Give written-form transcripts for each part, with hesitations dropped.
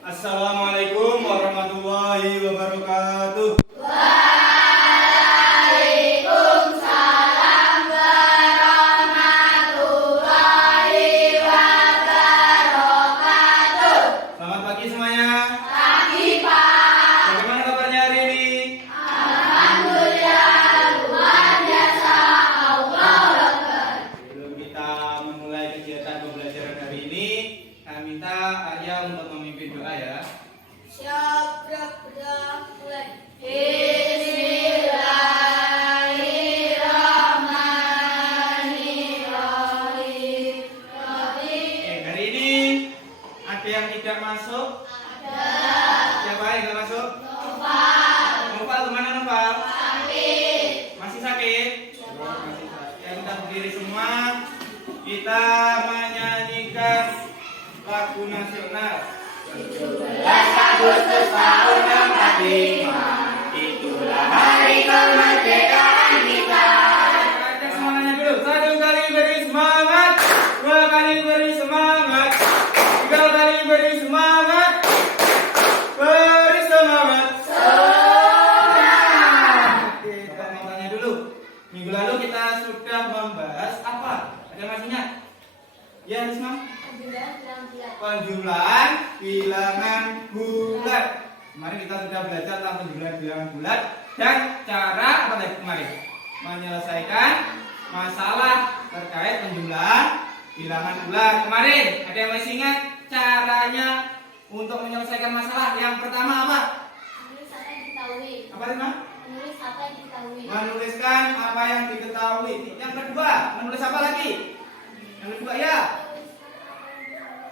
Assalamualaikum warahmatullahi wabarakatuh. Waalaikumsalam warahmatullahi wabarakatuh. Selamat pagi semuanya. Pagi, Pak. Bagaimana kabarnya hari ini? Alhamdulillah, luar biasa. Allahu Akbar. Sebelum kita memulai kegiatan pembelajaran hari ini, kami minta Arya untuk memimpin doa ya. Siap, mulai. Bismillahirrahmanirrahim. Hari ini ada yang tidak masuk? Ada. Siapa yang tidak masuk? Noval. Noval kemana Noval? Sakit. Masih sakit? Masih sakit. Ya, kita berdiri semua. Kita menyanyikan lagu nasional. 17 Agustus tahun 45, itulah hari kemerdekaan kita. Kita semuanya dulu. 1 kali beri semangat, 2 kali beri semangat, 3 kali beri semangat, beri semangat. Kita mau tanya dulu. Minggu lalu kita sudah membahas apa? Ada masih ingat? Ya, Risma? Penjumlahan bilangan bulat. Kemarin kita sudah belajar tentang penjumlahan bilangan bulat dan cara apa tadi kemarin? Menyelesaikan masalah terkait penjumlahan bilangan bulat. Kemarin ada yang masih ingat caranya untuk menyelesaikan masalah? Yang pertama apa? Menulis apa yang diketahui. Apa Risma? Menulis apa yang diketahui. Menuliskan apa yang diketahui. Yang kedua, menulis apa lagi? Yang kedua ya,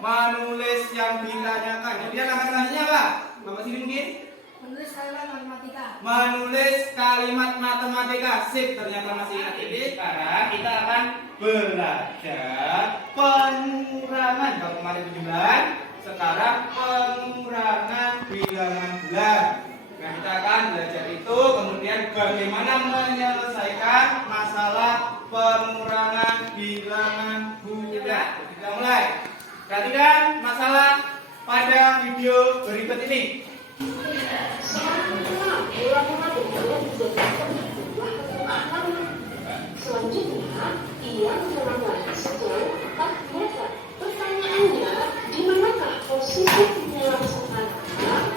menulis yang ditanyakan. Kemudian langkah selanjutnya apa? Bapak sini mungkin? Menulis kalimat matematika. Menulis kalimat matematika. Sip, ternyata masih ingat ini. Sekarang kita akan belajar pengurangan. Kalau kemarin penjumlahan, sekarang pengurangan bilangan bulat. Nah, kita akan belajar itu, kemudian bagaimana menyelesaikan masalah pengurangan bilangan bulat. Kita mulai. Perhatikan masalah pada video berikut ini. Selanjutnya, ia menambahkan 4 meter. Pertanyaannya, di manakah posisi penyelam sekarang?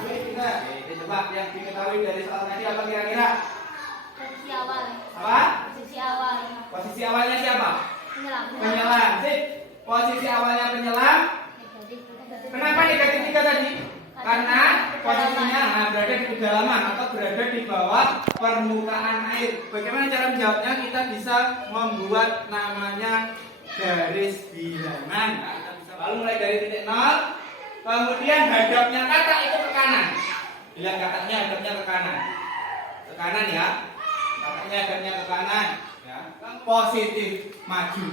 Oke, kita coba yang diketahui dari soal tadi apa kira-kira? Posisi awal. Apa? Posisi awal. Posisi awalnya siapa? Penyelam. Penyelam. Sip. Posisi awalnya penyelam. Kenapa negatif 3 tadi? Karena posisinya berada di kedalaman atau berada di bawah permukaan air. Bagaimana cara menjawabnya? Kita bisa membuat namanya garis bilangan. Nah, kita bisa lalu mulai dari titik 0, kemudian hadapnya kata itu ke kanan. Lihat katanya hadapnya ke kanan. Ke kanan ya. Katanya hadapnya ke kanan. Ya. Positif maju,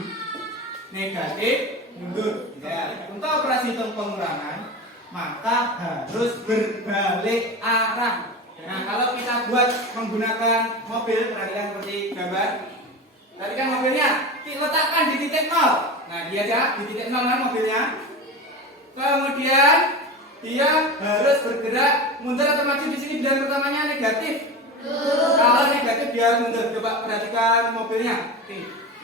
negatif mundur. Ya. Untuk operasi hitung pengurangan, maka harus berbalik arah. Nah, kalau kita buat menggunakan mobil, perhatikan seperti gambar. Tadi kan mobilnya diletakkan di titik 0. Nah, dia aja di titik 0 kan mobilnya. Kemudian dia harus bergerak mundur atau maju. Di sini bilangan pertamanya negatif. Kalau negatif dia mundur. Coba perhatikan mobilnya.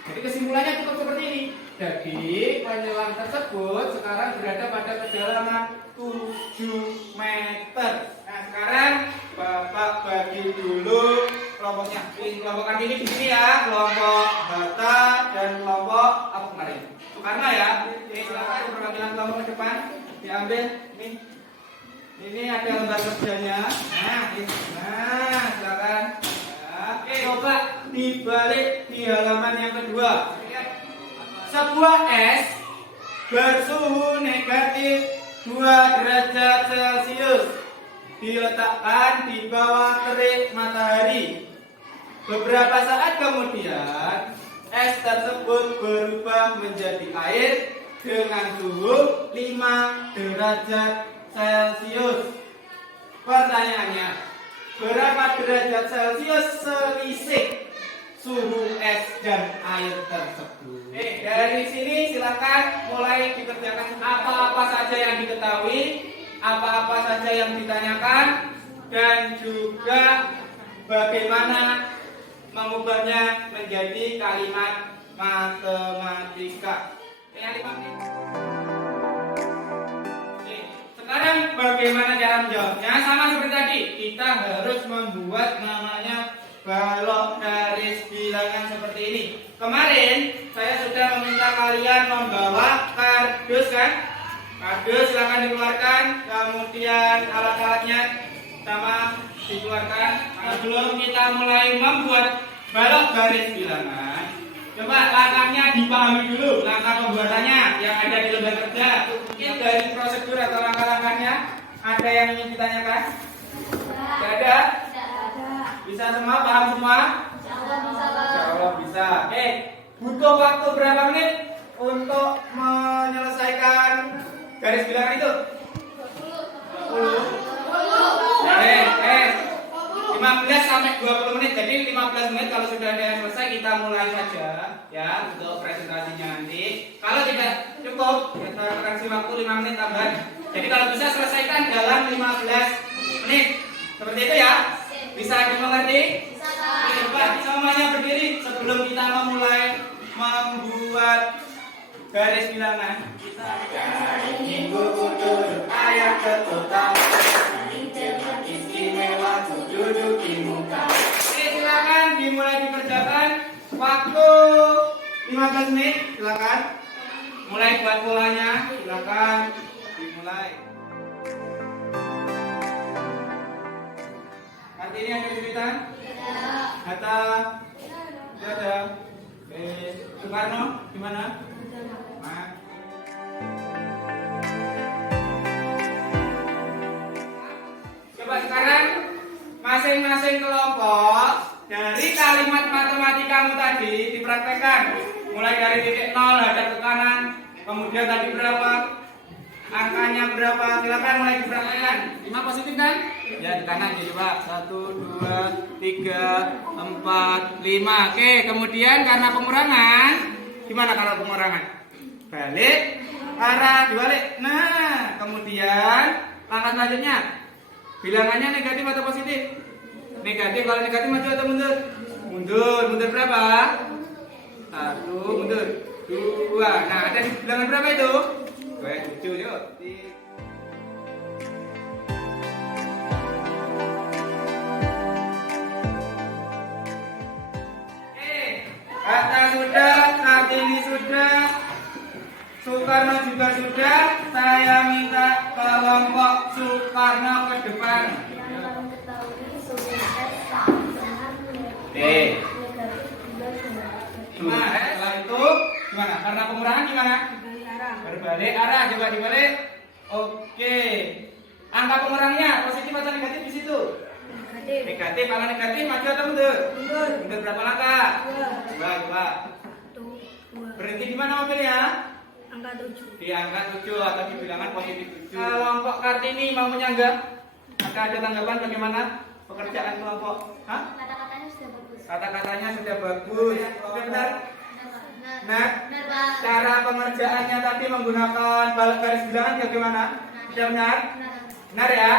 Jadi kesimpulannya cukup seperti ini. Jadi penyelam tersebut sekarang berada pada kedalaman 7 meter. Nah, sekarang Bapak bagi dulu kelompoknya. Kelompokkan ini di sini ya, kelompok Bata dan kelompok apa kemarin? Soekarno ya. Ini silakan perwakilan kelompok ke depan diambil. Ini ada lembar kerjanya. Nah, silakan. Oke, coba dibalik di halaman yang kedua. Sebuah es bersuhu negatif 2 derajat Celcius diletakkan di bawah terik matahari. Beberapa saat kemudian, es tersebut berubah menjadi air dengan suhu 5 derajat Celcius. Pertanyaannya, berapa derajat Celcius selisih suhu es dan air tersebut? Dari sini silakan mulai dikerjakan apa-apa saja yang diketahui, apa-apa saja yang ditanyakan, dan juga bagaimana mengubahnya menjadi kalimat matematika. Sekarang bagaimana cara menjawabnya? Sama seperti tadi, kita harus membuat namanya balok garis bilangan seperti ini. Kemarin saya sudah meminta kalian membawa kardus kan? Kardus silakan dikeluarkan, kemudian alat-alatnya sama dikeluarkan. Sebelum kita mulai membuat balok garis bilangan, coba langkahnya dipahami dulu, langkah pembuatannya yang ada di lembar kerja. Mungkin dari prosedur atau langkah-langkahnya ada yang ingin ditanyakan? Tidak ada? Bisa semua? Paham semua? Insya Allah bisa. Butuh waktu berapa menit untuk menyelesaikan garis bilangan itu? 15 sampai 20 menit. Jadi 15 menit kalau sudah ada yang selesai kita mulai saja ya untuk presentasinya nanti. Kalau tidak cukup kita kasih waktu 5 menit tambahan. Jadi kalau bisa selesaikan dalam 15 menit. Seperti itu ya? Bisa dimengerti? Bisa. Coba semuanya berdiri sebelum kita memulai membuat garis bilangan. Kita ingin gugur ayat tertutup. Istimewa duduk di muka. Silakan dimulai dikerjakan. Waktu 15 menit. Silakan. Mulai buat polanya. Silakan dimulai. Nanti ini ada kesulitan? Hatta? Tidak ada. Soekarno gimana? Coba sekarang masing-masing kelompok dari kalimat matematikamu tadi dipraktekkan. Mulai dari titik 0 hadap ke kanan, kemudian tadi berapa? Angkanya berapa? Silakan mulai dipraktekkan. 5 positif kan? Ya di kanan jadi Pak. 1, 2, 3, 4, 5. Oke, kemudian karena pengurangan, gimana kalau pengurangan? Balik, arah dibalik. Nah, kemudian langkah selanjutnya bilangannya negatif atau positif? Negatif. Kalau negatif maju atau mundur? Mundur. Mundur berapa? 1, mundur 2. Nah, ada di bilangan berapa itu? 7 yuk. Hatta sudah, Kartini sudah, Soekarno juga sudah. Saya minta kelompok Soekarno ke depan. Setelah itu gimana? Karena pengurangan gimana? Berbalik arah, coba dibalik. Oke. Angka pengurangnya positif atau negatif di situ? Negatif. Kalau negatif maju atau mundur? Mundur berapa langkah? 2. Berhenti di mana mobilnya? Angka 7. Di angka 7 atau di bilangan positif 7. Kelompok Kartini mau menyanggah? Maka ada tanggapan bagaimana pekerjaan kelompok? Kata-katanya sudah bagus. Kata-katanya sudah bagus. Oke, benar? Nah, cara pengerjaannya tadi menggunakan balok garis bilangan bagaimana? Sudah benar? Benar ya?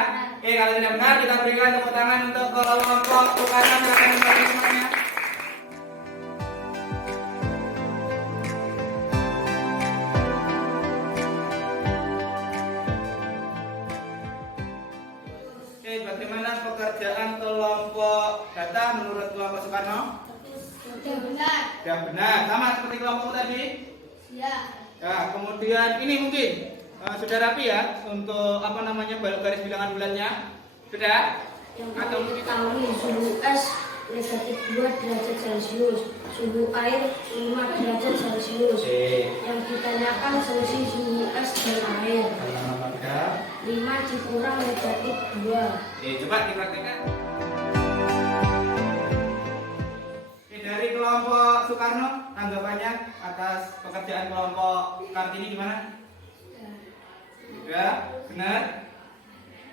Kalau tidak benar kita berikan tepuk tangan untuk kelompok Soekarno yang akan membagi semuanya. Bagaimana pekerjaan kelompok data menurut kelompok Soekarno? Sudah benar. Sudah benar, sama seperti kelompok tadi? Ya. Nah, kemudian ini mungkin sudah rapi ya untuk balok garis bilangan bulatnya? Sudah? Yang Atau perlu diketahui suhu es negatif 2 derajat Celcius, suhu air 5 derajat Celcius. Yang ditanyakan selisih suhu es dan air. 5 dikurang negatif 2. Coba dipraktekkan. Dari kelompok Soekarno Soekarno, tanggapannya atas pekerjaan kelompok Kartini gimana? Ya, benar?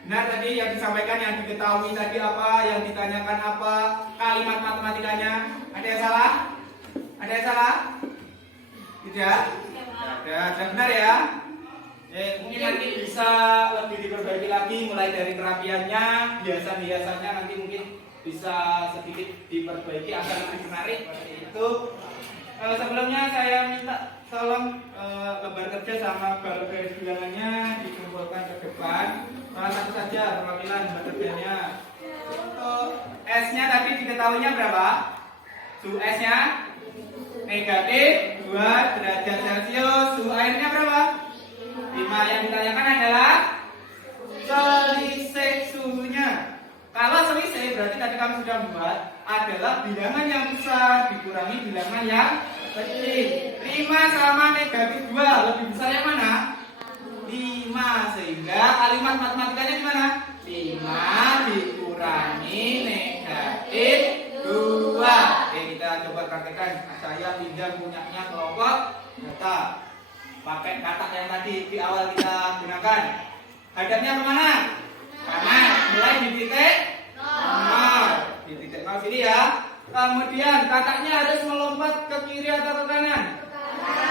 Benar tadi yang disampaikan, yang diketahui tadi apa, yang ditanyakan apa, kalimat matematikanya. Ada yang salah? Ada yang salah? Tidak? Ada benar ya? Mungkin nanti bisa lebih diperbaiki lagi mulai dari kerapiannya, hiasan-hiasannya nanti mungkin bisa sedikit diperbaiki agar lebih menarik seperti itu. Sebelumnya saya minta tolong lembar kerja sama balok garis bilangannya dikumpulkan ke depan. Salah satu saja perwakilan lembar kerjanya. Untuk S-nya tadi diketahuinya berapa? Suhu S-nya negatif 2 derajat Celcius. Suhu airnya berapa? 5. Yang ditanyakan adalah selisih suhunya. Kalau selisih berarti tadi kami sudah membuat adalah bilangan yang besar dikurangi bilangan yang kecil. 5 sama negatif 2 lebih besar yang mana? 5. Sehingga kalimat matematikanya gimana? 5 dikurangi negatif 2. Oke, kita coba praktekkan. Saya pinjam punyanya kelompok data. Pakai kata yang tadi di awal kita gunakan. Hadapnya kemana? Kanan. Mulai di titik 0. Di titik 0 sini ya. Kemudian kataknya harus melompat ke kiri atau ke kanan?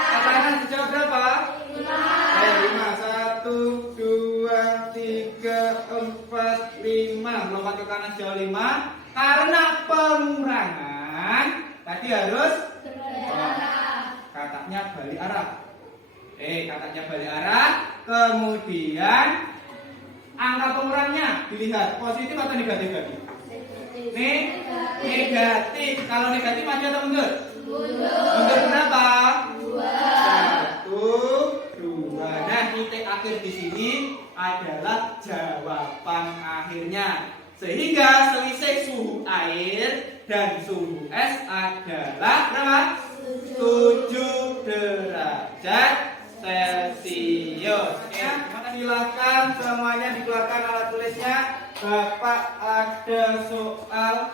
Ke kanan sejauh berapa? 5. 1, 2, 3, 4, 5. Melompat ke kanan sejauh 5. Karena pengurangan tadi harus kataknya balik arah. Kataknya balik arah. Kemudian angka pengurangnya dilihat positif atau negatif tadi? Negatif. Kalau negatif maju atau mundur? Mundur berapa? 1, 2. Nah, titik akhir di sini adalah jawaban akhirnya. Sehingga selisih suhu air dan suhu es adalah berapa? 7 derajat Celcius. Silakan semuanya dikeluarkan alat tulisnya. Bapak ada soal,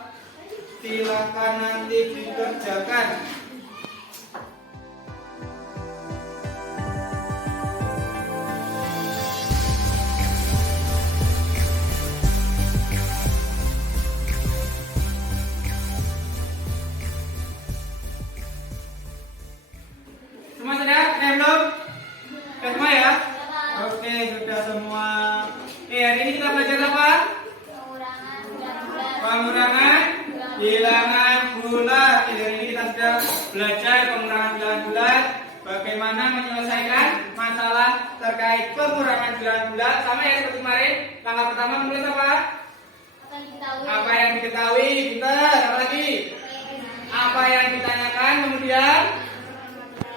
silakan nanti dikerjakan. Semua sudah? Belum? Sudah semua ya? Oke, sudah semua. Hari ini kita belajar apa? Pengurangan bilangan bulat. Hari ini kita sudah belajar pengurangan bilangan bulat. Bagaimana menyelesaikan masalah terkait pengurangan bilangan bulat. Sama ya seperti kemarin. Langkah pertama menulis apa? Apa yang diketahui. Pintar. Apa lagi? Apa yang ditanyakan. Kemudian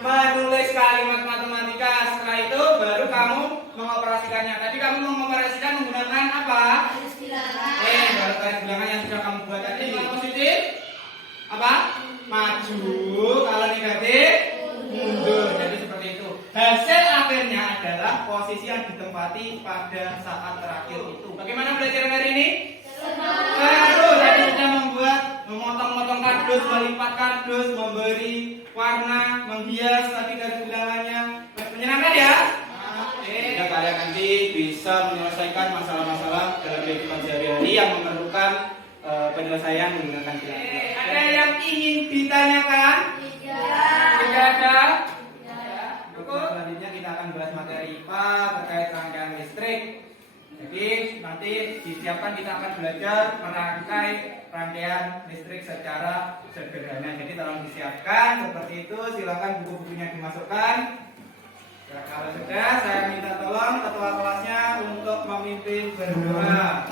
menulis kalimat matematika. Setelah itu baru kamu mengoperasikannya. Tadi kamu mengoperasikan menggunakan apa? Garis bilangan. Garis bilangan yang sudah kamu buat tadi. Kalau positif apa? Maju. Kalau negatif mundur. Jadi seperti itu. Hasil akhirnya adalah posisi yang ditempati pada saat terakhir itu. Bagaimana belajar hari ini? Seru. Tadi sudah membuat, memotong-motong kardus, melipat kardus, memberi warna, menghias tadi garis bilangannya. Menyenangkan ya? Sehingga kalian nanti bisa menyelesaikan masalah-masalah dalam kehidupan sehari-hari yang memerlukan penyelesaian menggunakan bilangan. Ada yang ingin ditanyakan? Tidak ada? Cukup. Selanjutnya kita akan bahas materi IPA terkait rangkaian listrik. Jadi nanti disiapkan kita akan belajar merangkai rangkaian listrik secara sederhana. Jadi tolong disiapkan seperti itu. Silakan buku-bukunya dimasukkan. Ya, kalau sudah, saya minta tolong ketua kelasnya untuk memimpin berdoa.